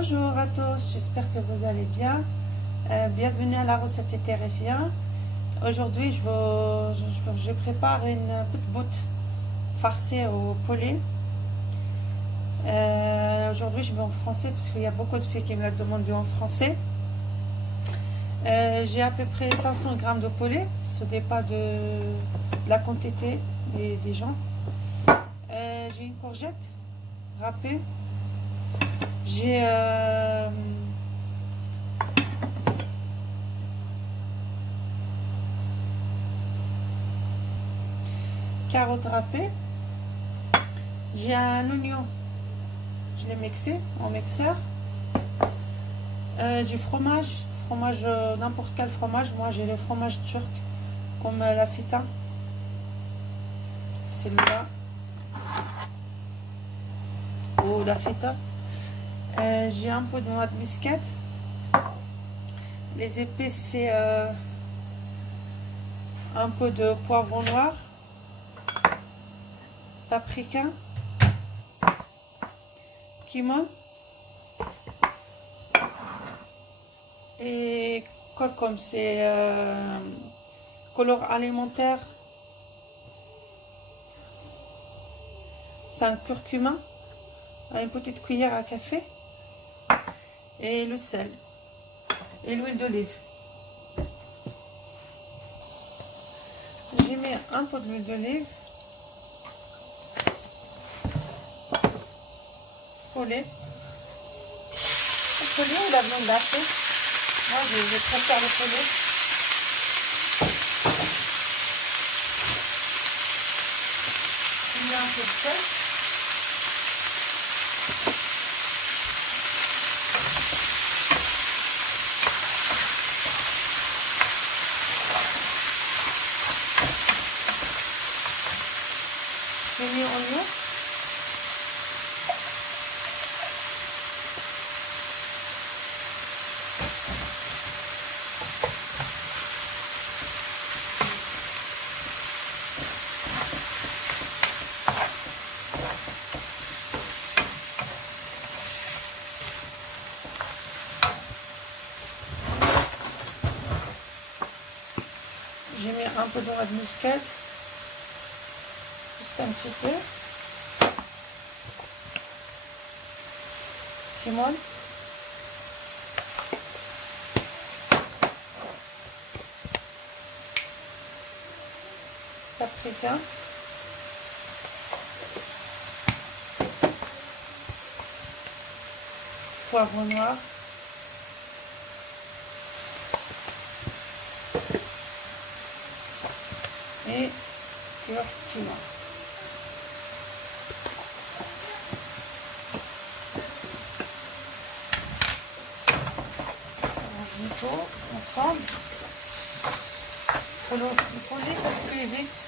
Bonjour à tous, j'espère que vous allez bien. Bienvenue à la recette des Terrifiens. Aujourd'hui, je prépare une bout farcie au poulet. Aujourd'hui, je vais en français parce qu'il y a beaucoup de filles qui me l'ont demandé en français. J'ai à peu près 500 grammes de poulet, ça dépend de la quantité des gens. J'ai une courgette râpée. J'ai carottes râpées. J'ai un oignon, je l'ai mixé en mixeur. J'ai fromage, n'importe quel fromage. Moi j'ai le fromage turc comme la feta, c'est celui-là, ou la feta. J'ai un peu de noix de muscade. Les épices, c'est un peu de poivron noir, paprika, cumin et concombre, c'est colore alimentaire. C'est un curcuma, une petite cuillère à café, et le sel et l'huile d'olive. J'ai mis un peu d'huile d'olive. Poulet. Le poulet ou la viande hachée. Moi je préfère le poulet. Il y a un peu de sel. J'ai mis oignon. J'ai mis un peu de noix de muscade, juste un petit peu. Cumin. Paprika. Poivron noir. Et curcuma. On met tout ensemble. Parce que le poulet, ça se cuit vite.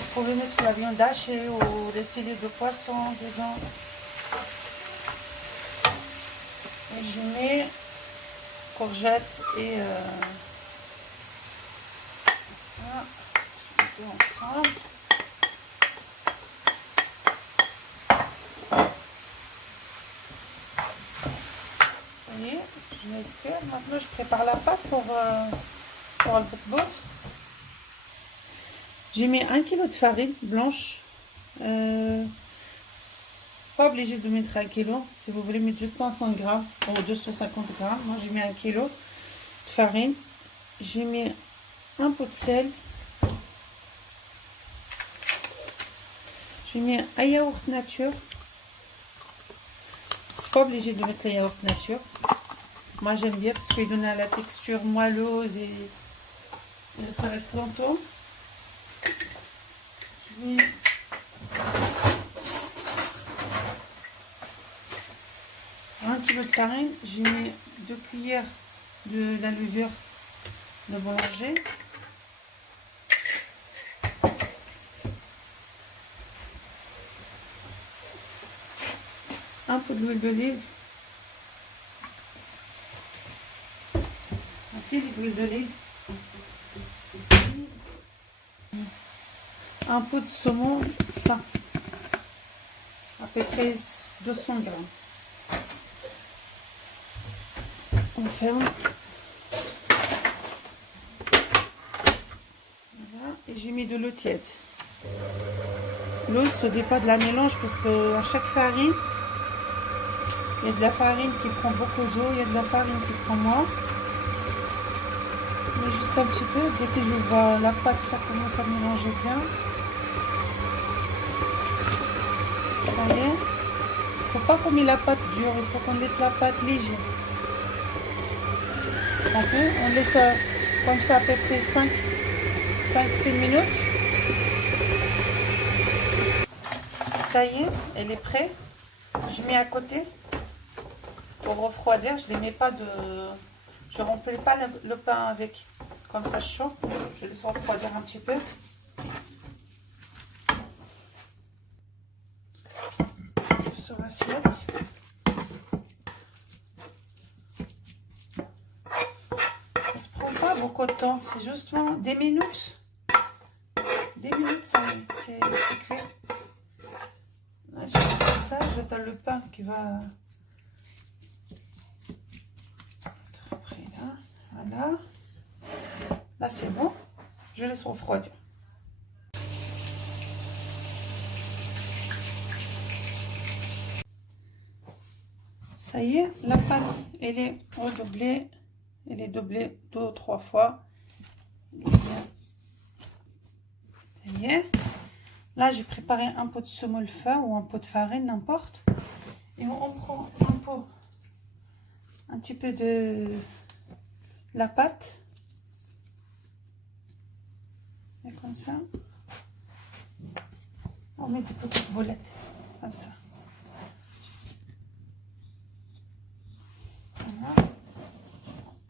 Vous pouvez mettre la viande hachée ou les filets de poisson dedans. Et je mets courgettes et ça, je mets tout ensemble. Vous voyez, je m'espère. Maintenant, je prépare la pâte pour le bout. J'ai mis 1 kg de farine blanche. C'est pas obligé de mettre 1 kg. Si vous voulez mettre juste 500 grammes ou 250 grammes. Moi, j'ai mis 1 kg de farine. J'ai mis un pot de sel. J'ai mis un yaourt nature. C'est pas obligé de mettre un yaourt nature. Moi, j'aime bien parce qu'il donne la texture moelleuse et ça reste longtemps. Je mets un kilo de farine, j'ai mis 2 cuillères de la levure de boulanger. Un peu d'huile d'olive. Un filet d'huile d'olive. Un pot de saumon fin. à peu près 200 grammes. On ferme. Voilà. Et j'ai mis de l'eau tiède. L'eau, il ne se dit pas de la mélange parce que à chaque farine, il y a de la farine qui prend beaucoup d'eau, il y a de la farine qui prend moins. Mais juste un petit peu, dès que je vois la pâte, ça commence à mélanger bien. Ça y est. Il ne faut pas qu'on mette la pâte dure, il faut qu'on laisse la pâte légère. On laisse comme ça à peu près 5-6 minutes. Ça y est, elle est prête. Je mets à côté pour refroidir. Je ne les mets pas de... Je ne remplis pas le pain avec comme ça chaud. Je laisse refroidir un petit peu. Sur l'assiette. Ça ne se prend pas beaucoup de temps. C'est justement des minutes. Des minutes, ça c'est cuit. Là, je fais comme ça, je donne le pain qui va... Après là, voilà. Là, c'est bon. Je laisse refroidir. Ça y est, la pâte, elle est redoublée. Elle est doublée 2 ou 3 fois. Ça y est. Là, j'ai préparé un pot de semoule fin ou un pot de farine, n'importe. Et on prend un petit peu de la pâte. Et comme ça. On met des petites boulettes. Comme ça. Voilà.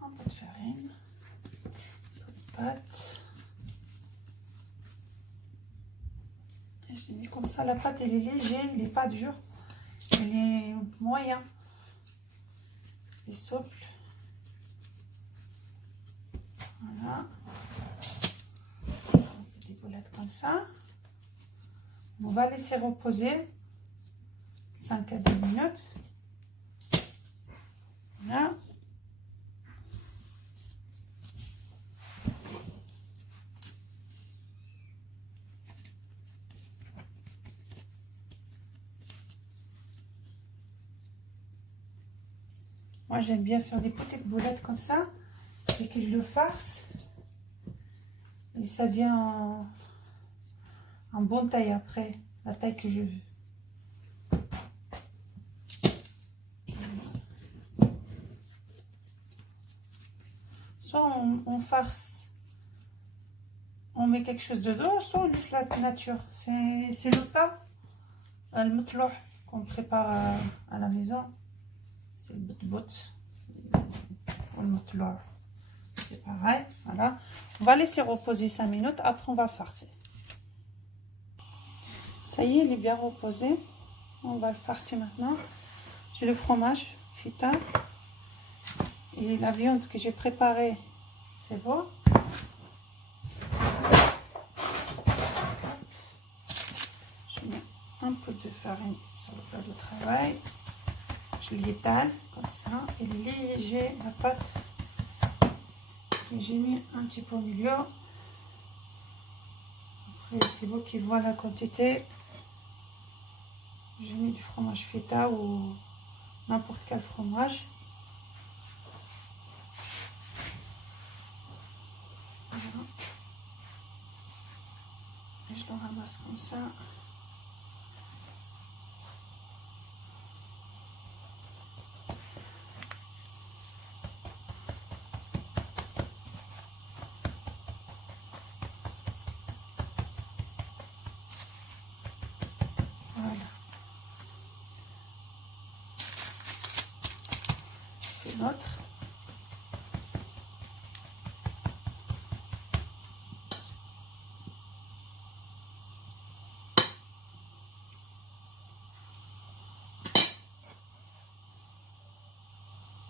Un peu de farine. Un peu de pâte. Et je mis comme ça, la pâte elle est légère, elle n'est pas dure. Elle est moyen. Elle est souple. Voilà. On fait des boulettes comme ça. On va laisser reposer 5 à 10 minutes. Voilà. Moi, j'aime bien faire des petites boulettes comme ça et que je le farce. Et ça vient en bonne taille après, la taille que je veux. Soit on farce, on met quelque chose dedans, soit on laisse la nature. C'est le pain, le matlouh qu'on prépare à la maison. C'est le bout ou le matlouh. C'est pareil, voilà. On va laisser reposer 5 minutes, après on va farcer. Ça y est, il est bien reposé. On va le farcer maintenant. J'ai le fromage feta. Et la viande que j'ai préparée, c'est bon. Je mets un peu de farine sur le plat de travail. Je l'étale comme ça. Et léger la pâte. Et j'ai mis un petit peu au milieu. Après, c'est vous qui voyez la quantité. J'ai mis du fromage feta ou n'importe quel fromage. Voilà. Et je le ramasse comme ça. Voilà. C'est l'autre.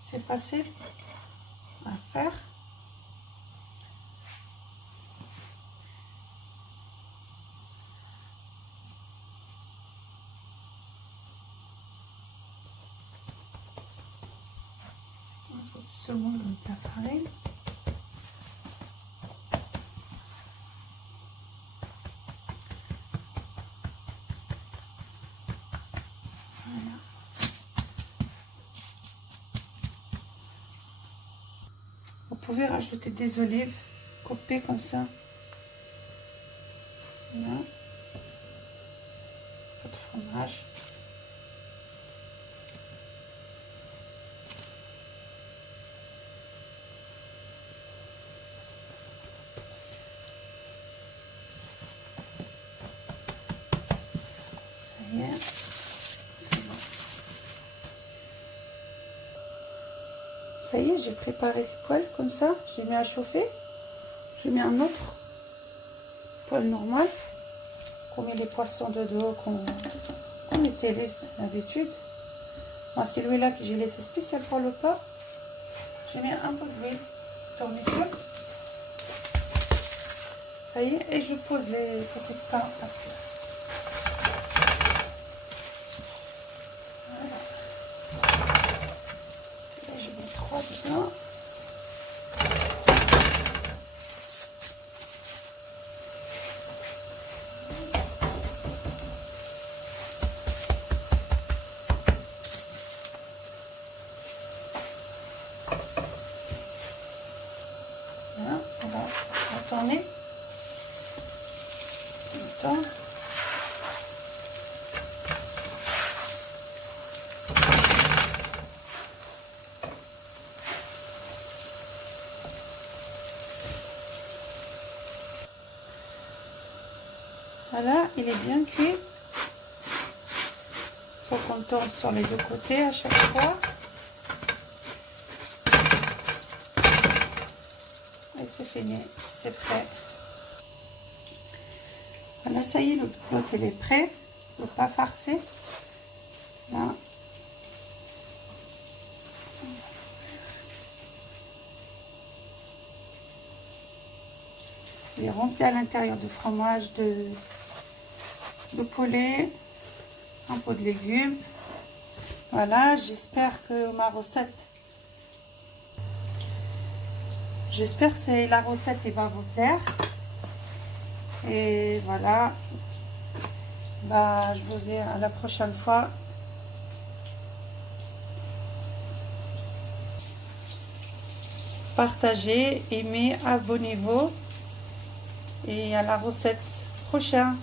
C'est facile à faire. seconde de la farine. Voilà. Vous pouvez rajouter des olives coupées comme ça. Voilà. Pas de fromage. Ça y est, c'est bon. Ça y est, j'ai préparé le poêle comme ça. J'ai mis à chauffer. J'ai mis un autre poêle normal. Comme les poissons de dos qu'on utilise d'habitude. Moi, c'est l'huile-là que j'ai laissé spécial pour le plat. J'ai mis un peu d'huile tournesol. Ça y est, et je pose les petits pains à cuire. Voilà. Et je mets 3 dedans. Voilà, on va tourner. On tourne. Voilà, il est bien cuit. Il faut qu'on tourne sur les deux côtés à chaque fois. Et c'est fini, c'est prêt. Voilà, ça y est, l'autre il est prêt. Le pas farcé. Là. Il est rempli à l'intérieur de fromage, de poulet, un peu de légumes. Voilà, j'espère que ma recette, la recette elle va vous plaire. Et voilà, bah, je vous dis à la prochaine fois. Partagez, aimez, abonnez-vous et à la recette prochaine.